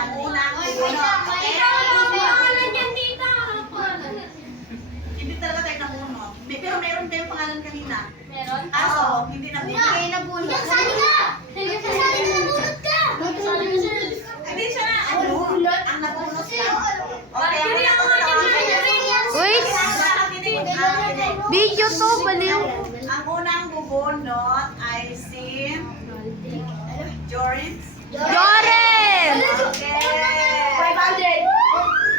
ang unang bubuno. Hindi talaga tayo nabuno. Pero meron tayong pangalan kanina. Meron? Oo, hindi nabuno. Hindi nabuno. Kasali ka! Kasali ka nabunot ka! Kasali ka siya. Hindi siya na. Ang nabunot lang. Okay, ang nabunot. Wait! Video to, baliw. Ang unang bubunot ay si Jorins. Joren! Okay. 500.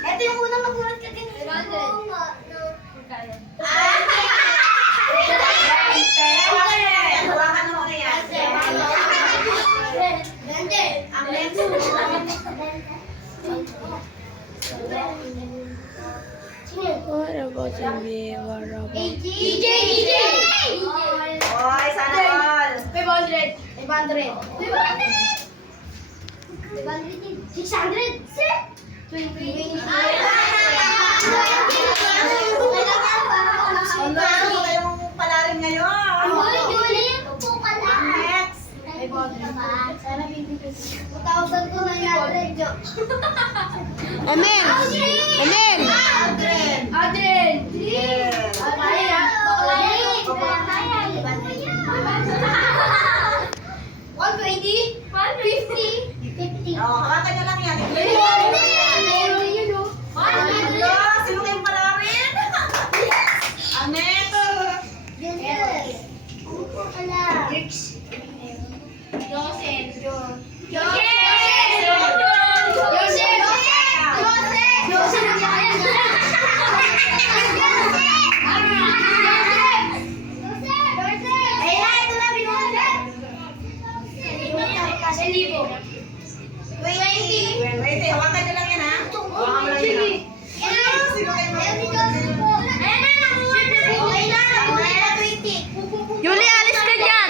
Ito yung unang nabunot ka kanina. 500. Hawakan mo na yan. Ang next What about me? What about EJ! Oy, sana all. 500. 500. 600. 20. Ano kayong palarin ngayon? Next. Sana 2,000 ko na yan. Emil! Emil! Adren! Yes. Oh, hawakan niyo lang yan. Sino kayong palarin? Ang next. Wait, hawakan niyo lang yan ha. Hawakan mo lang yan. Sino kayong Yuli, alis ka dyan!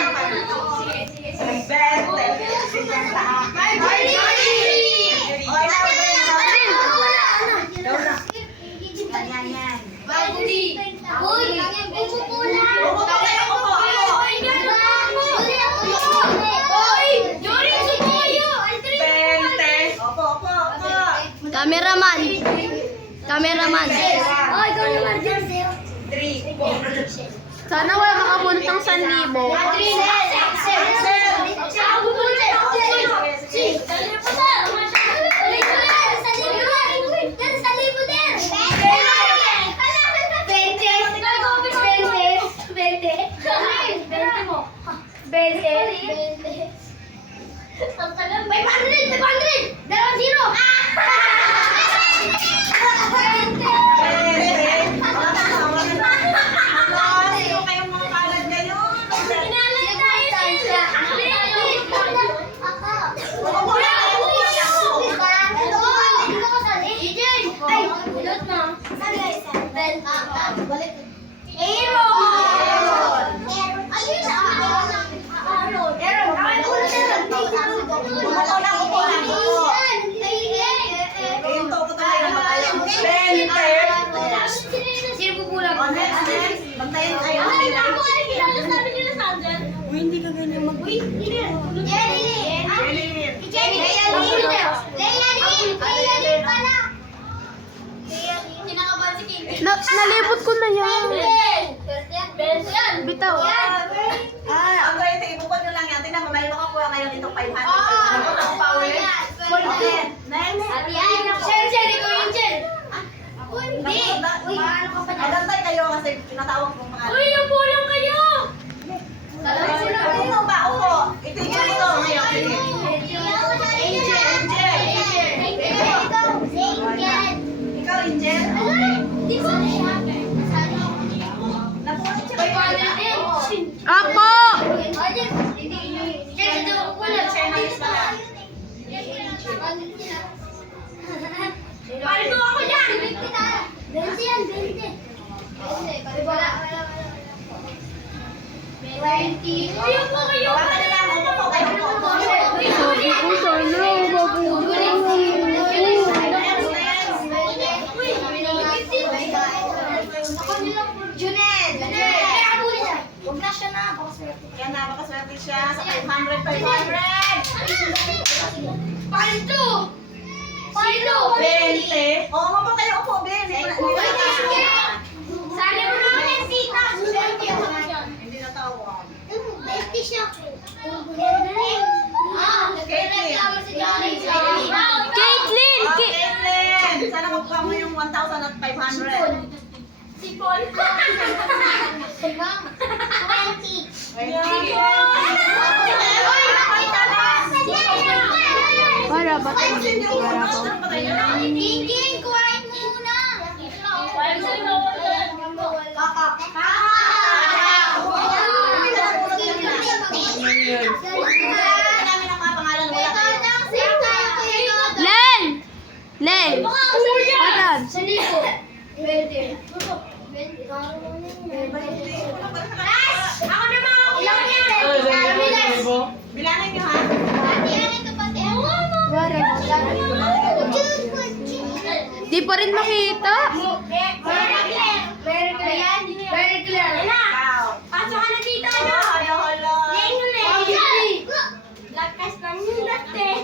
Cameraman! Cameraman! Sana wala makapuntang 1,000. Sino kayong mga palad ngayon? Bantayan kayo. Uy, hindi ka ganyan mag... Nalibot ko na yan. Bitaw. Ang ganito, ibukod nyo lang yan. Tingnan mo, may makakuha ngayon itong 500. Okay, next. Magantay kayo kasi pinatawag kong pangalan. Sino ba? Upo. Ito yung ito ngayon. Ikaw, Angel. Napunit siya kayo. Apo! Palito ako dyan! 20 yan, 20. 20. Ayun po kayo! Hawakan na lang. Upo po kayo. Upo po. Sabi ko sana, Kaya napakaswerte siya sa 500. Palito! 20. Oo, mapo kayo, upo, Ben. Hindi na tawag. Sana mo naman yung sita. Hindi na tawag. Caitlyn! Oh, Caitlyn! Sana makuha mo yung 1,500. Si Paul. 20. Para ba? Tingin, kuhain mo muna. Len! Len! Patan! Ako naman, ilang yan? Bilangin nyo ha. Di pa rin makita. Very clear. Ikaw. Pasok ka na dito, ano? Hala, hala. Lakas ng mulat eh.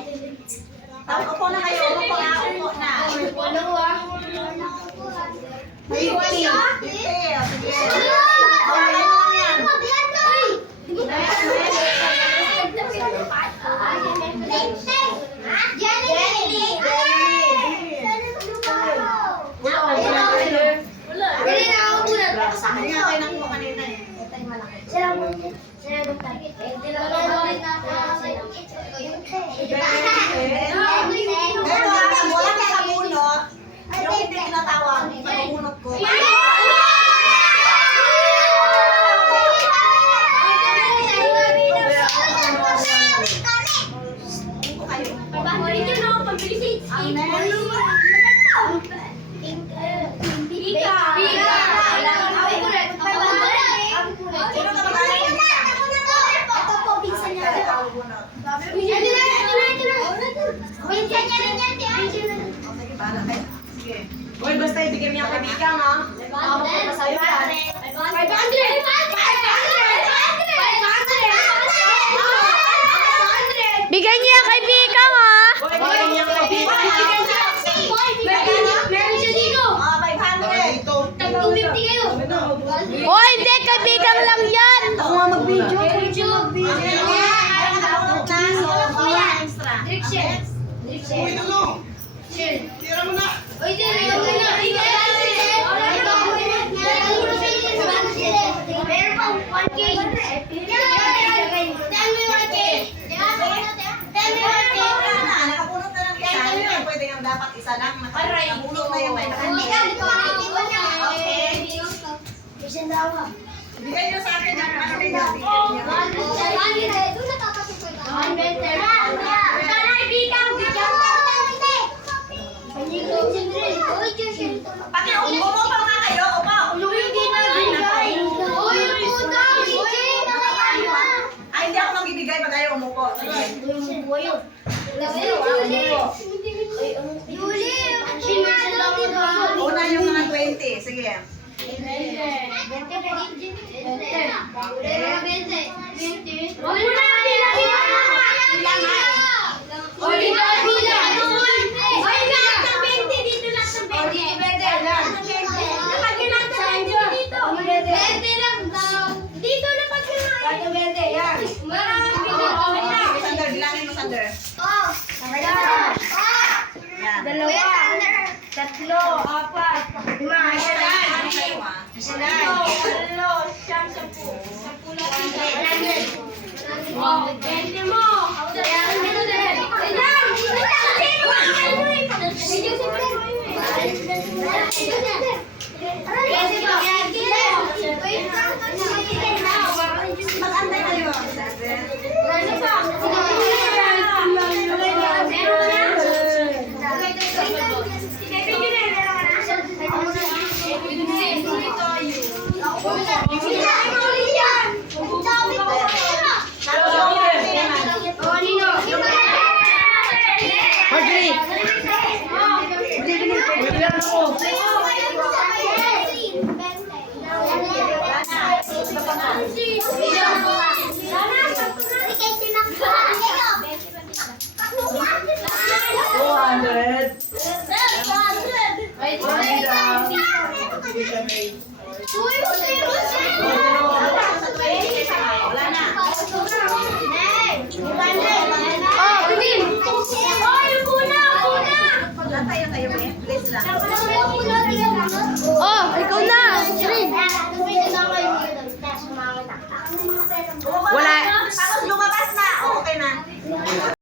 Upo na kayo. Upo na. Upo na. Sige. Hindi nga kayo nakuha kanina eh. Pero wala ka sa bunot. Yung hindi tinatawag. Sa bunot ko. Sige. Uy, basta ibigay mo yung kaibigan ha. Ako pa sa'yo yan. Bigyan niya kay Bika ha. Uy, ibigay mo yung kaibigan ha. O hindi, kay Bika lang yan. Ako nga mag-video. Nakapunot na ng isa. Hindi pwede yung dapat isa lang. Nakapunot na yung may Bigay nyo sa akin ng ano rin natin. Upo pa nga kayo. Upo. Ay, hindi ako magbibigay pag kayo umupo. Sige. Una yung mga 20. Sige. Sander, bilangin mo, Sander. Yan. Tatlo, apat, lima, Ano kayo, ha? Mag-antay kayo. Tapos yung Uy, serious?